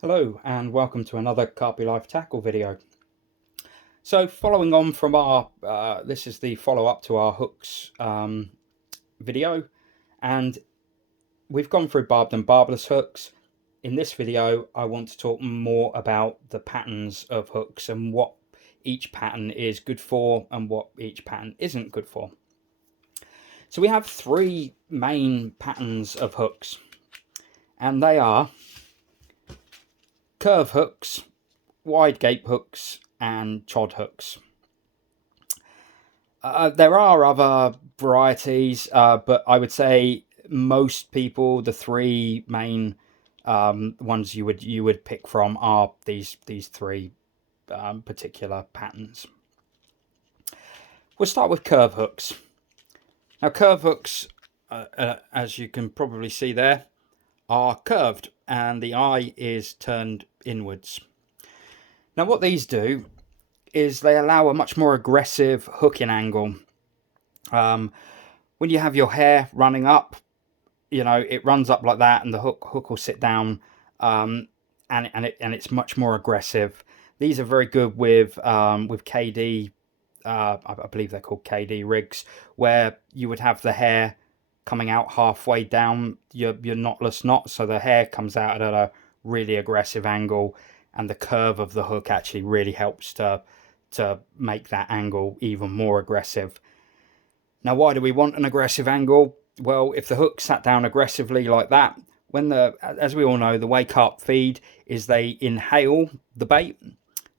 Hello and welcome to another Carpe Life Tackle video. So following on from this is the follow-up to our hooks video, and we've gone through barbed and barbless hooks. In this video I want to talk more about the patterns of hooks and what each pattern is good for and what each pattern isn't good for. So we have three main patterns of hooks, and they are curve hooks, wide gape hooks and chod hooks. There are other varieties, but I would say most people, the three main ones you would pick from are these three particular patterns. We'll start with curve hooks. Now, curve hooks, as you can probably see there, are curved and the eye is turned inwards. Now, what these do is they allow a much more aggressive hooking angle. When you have your hair running up, it runs up like that, and the hook will sit down, and it's much more aggressive. These are very good with KD. I believe they're called KD rigs, where you would have the hair coming out halfway down your knotless knot, so the hair comes out at a really aggressive angle, and the curve of the hook actually really helps to make that angle even more aggressive. Now, why do we want an aggressive angle? Well, if the hook sat down aggressively like that, as we all know, the way carp feed is they inhale the bait,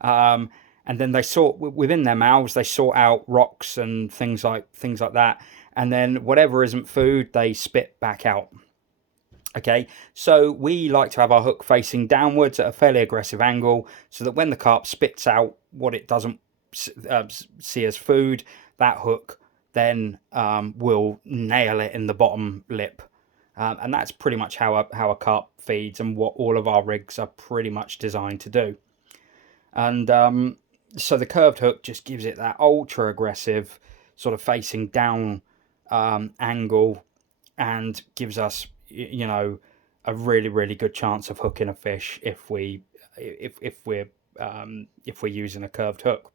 and then they sort within their mouths, they sort out rocks and things like that, and then whatever isn't food, they spit back out. Okay, so we like to have our hook facing downwards at a fairly aggressive angle, so that when the carp spits out what it doesn't see as food, that hook then will nail it in the bottom lip. And that's pretty much how a carp feeds, and what all of our rigs are pretty much designed to do. And so the curved hook just gives it that ultra aggressive sort of facing down angle, and gives us a really good chance of hooking a fish if we're using a curved hook.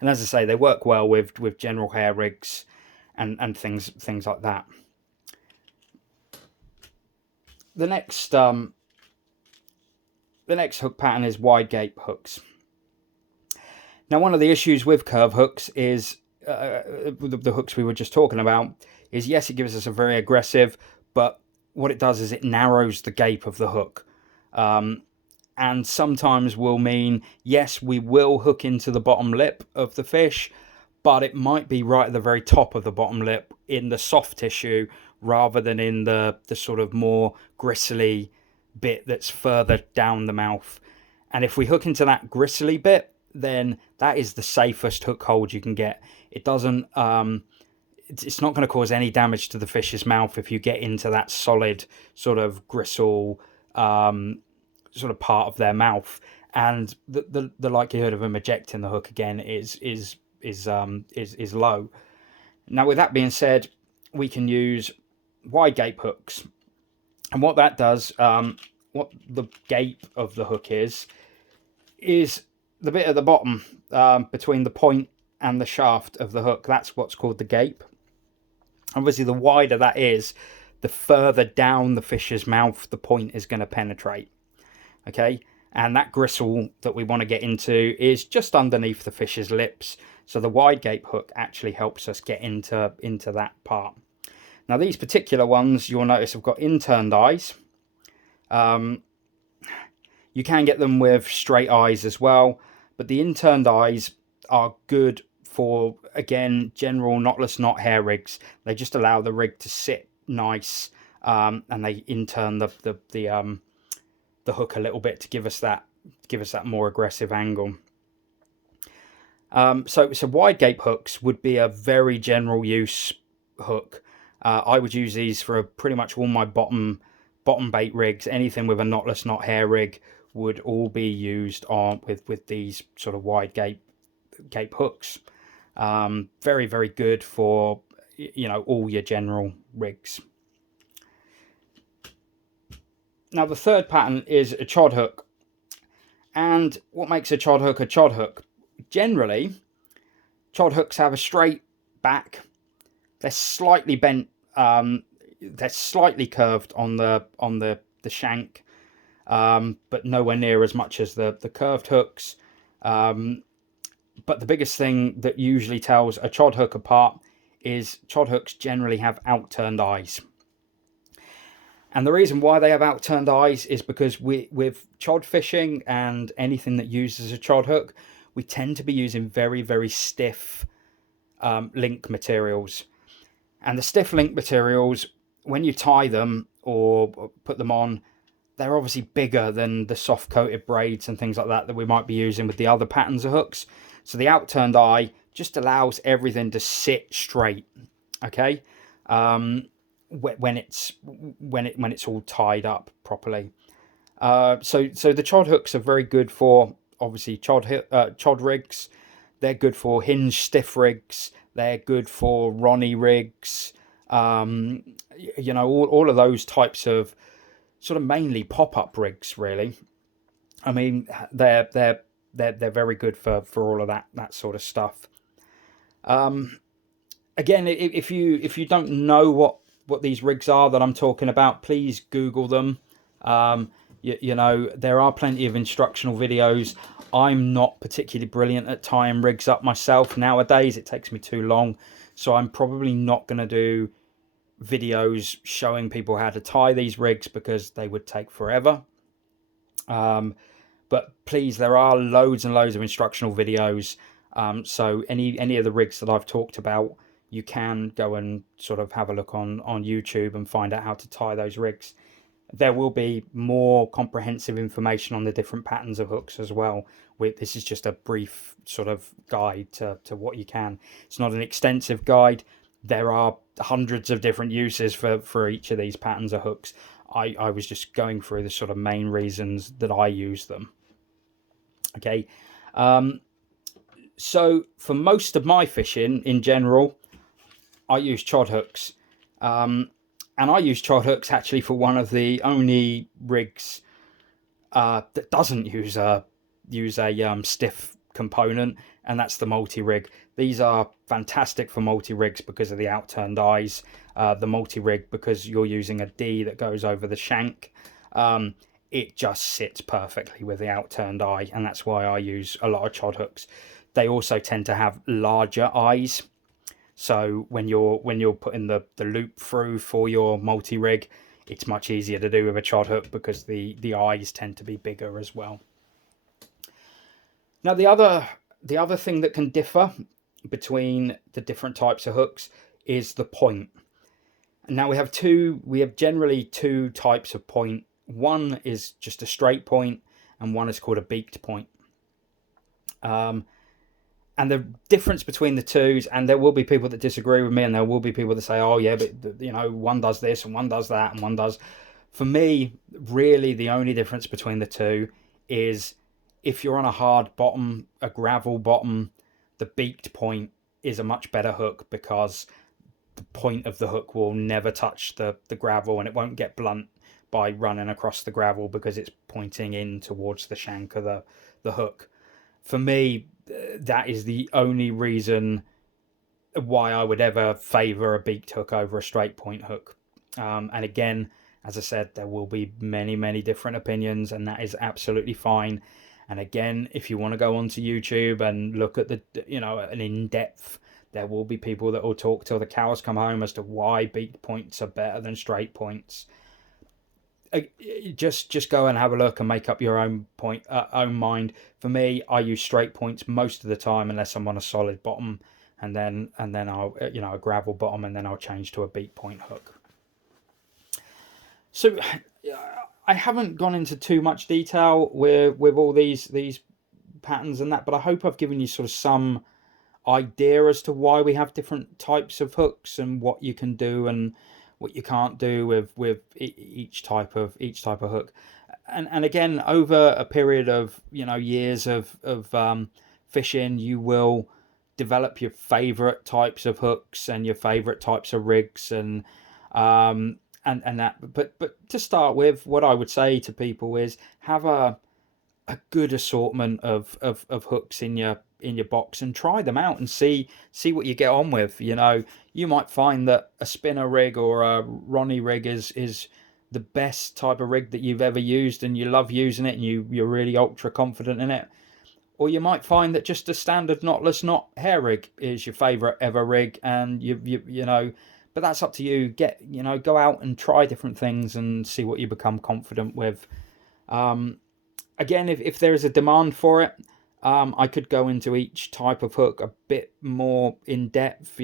And as I say, they work well with general hair rigs and things like that. The next hook pattern is wide gape hooks. Now, one of the issues with curve hooks is the hooks we were just talking about is, yes, it gives us a very aggressive, but what it does is it narrows the gape of the hook. And sometimes will mean, yes, we will hook into the bottom lip of the fish, but it might be right at the very top of the bottom lip in the soft tissue, rather than in the sort of more gristly bit that's further down the mouth. And if we hook into that gristly bit, then that is the safest hook hold you can get. It doesn't it's not going to cause any damage to the fish's mouth if you get into that solid sort of gristle sort of part of their mouth, and the likelihood of them ejecting the hook again is low. Now, with that being said, we can use wide gape hooks, and what that does, what the gape of the hook is the bit at the bottom between the point and the shaft of the hook. That's what's called the gape. Obviously, the wider that is, the further down the fish's mouth the point is going to penetrate. Okay, and that gristle that we want to get into is just underneath the fish's lips, so the wide gape hook actually helps us get into that part. Now, these particular ones, you'll notice, have got inturned eyes. You can get them with straight eyes as well, but the inturned eyes are good for, again, general knotless knot hair rigs. They just allow the rig to sit nice, and they intern the hook a little bit to give us that more aggressive angle. So wide gape hooks would be a very general use hook. I would use these for pretty much all my bottom bait rigs. Anything with a knotless knot hair rig would all be used on with these sort of wide gape hooks. Very good for all your general rigs. Now the third pattern is a chod hook. And what makes a chod hook a chod hook? Generally, chod hooks have a straight back. They're slightly bent. They're slightly curved on the shank, but nowhere near as much as the curved hooks. But the biggest thing that usually tells a chod hook apart is chod hooks generally have outturned eyes. And the reason why they have outturned eyes is because with chod fishing and anything that uses a chod hook, we tend to be using very, very stiff link materials. And the stiff link materials, when you tie them or put them on, they're obviously bigger than the soft coated braids and things like that we might be using with the other patterns of hooks. So the outturned eye just allows everything to sit straight. Okay. When it's all tied up properly. So the chod hooks are very good for obviously chod rigs. They're good for hinge stiff rigs. They're good for Ronnie rigs. All of those types of sort of mainly pop-up rigs, really. I mean, they're very good for all of that sort of stuff. Again, if you don't know what these rigs are that I'm talking about, please Google them. There are plenty of instructional videos. I'm not particularly brilliant at tying rigs up myself nowadays. It takes me too long, so I'm probably not going to do videos showing people how to tie these rigs because they would take forever. But please, there are loads and loads of instructional videos. So any of the rigs that I've talked about, you can go and sort of have a look on YouTube and find out how to tie those rigs. There will be more comprehensive information on the different patterns of hooks as well. This is just a brief sort of guide to what you can. It's not an extensive guide. There are hundreds of different uses for each of these patterns of hooks. I was just going through the sort of main reasons that I use them. Okay. So for most of my fishing in general, I use chod hooks. And I use chod hooks actually for one of the only rigs that doesn't use a stiff component, and that's the multi-rig. These are fantastic for multi-rigs because of the outturned eyes. The multi-rig, because you're using a D that goes over the shank, it just sits perfectly with the outturned eye, and that's why I use a lot of chod hooks. They also tend to have larger eyes, so when you're putting the loop through for your multi-rig, it's much easier to do with a chod hook because the eyes tend to be bigger as well. Now the other thing that can differ between the different types of hooks is the point. Now we have generally two types of point. One is just a straight point, and one is called a beaked point. And the difference between the two, and there will be people that disagree with me, and there will be people that say, oh yeah, but one does this and one does that and one does. For me, really the only difference between the two is if you're on a hard bottom, a gravel bottom, the beaked point is a much better hook because the point of the hook will never touch the gravel, and it won't get blunt by running across the gravel because it's pointing in towards the shank of the hook. For me, that is the only reason why I would ever favour a beaked hook over a straight point hook. And again, as I said, there will be many, many different opinions, and that is absolutely fine. And again, if you want to go onto YouTube and look at an in-depth, there will be people that will talk till the cows come home as to why beaked points are better than straight points. Just go and have a look and make up your own mind. For me, I use straight points most of the time unless I'm on a solid bottom, and then I'll a gravel bottom, and then I'll change to a beak point hook. So I haven't gone into too much detail with all these patterns and that, but I hope I've given you sort of some idea as to why we have different types of hooks and what you can do and what you can't do with each type of hook. And again, over a period of years of fishing, you will develop your favorite types of hooks and your favorite types of rigs, and and that. But to start with, what I would say to people is have a good assortment of hooks in your box, and try them out and see what you get on with. You might find that a spinner rig or a Ronnie rig is the best type of rig that you've ever used, and you love using it, and you're really ultra confident in it. Or you might find that just a standard knotless knot hair rig is your favorite ever rig, and but that's up to you. Go out and try different things and see what you become confident with. Again, if there is a demand for it, I could go into each type of hook a bit more in depth.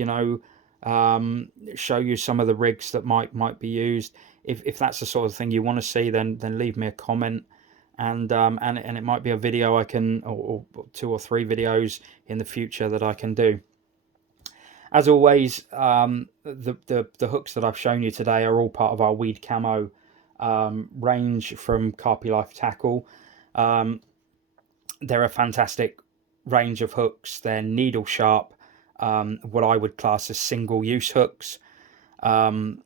Show you some of the rigs that might be used. If that's the sort of thing you want to see, then leave me a comment, and it might be a video I can, or 2 or 3 videos in the future that I can do. As always, the hooks that I've shown you today are all part of our weed camo range from Carpi Life Tackle. They're a fantastic range of hooks. They're needle sharp, what I would class as single use hooks. Um,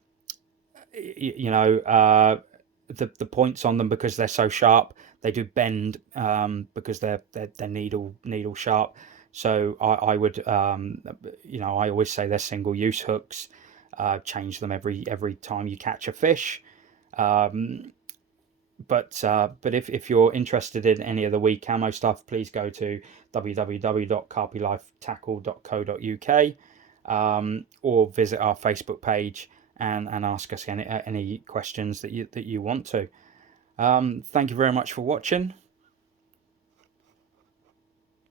the points on them, because they're so sharp, they do bend, because they're needle sharp. So I would I always say they're single use hooks. Change them every time you catch a fish. But if you're interested in any of the weed camo stuff, please go to www.carpilifetackle.co.uk, or visit our Facebook page and ask us any questions that you want to. Thank you very much for watching.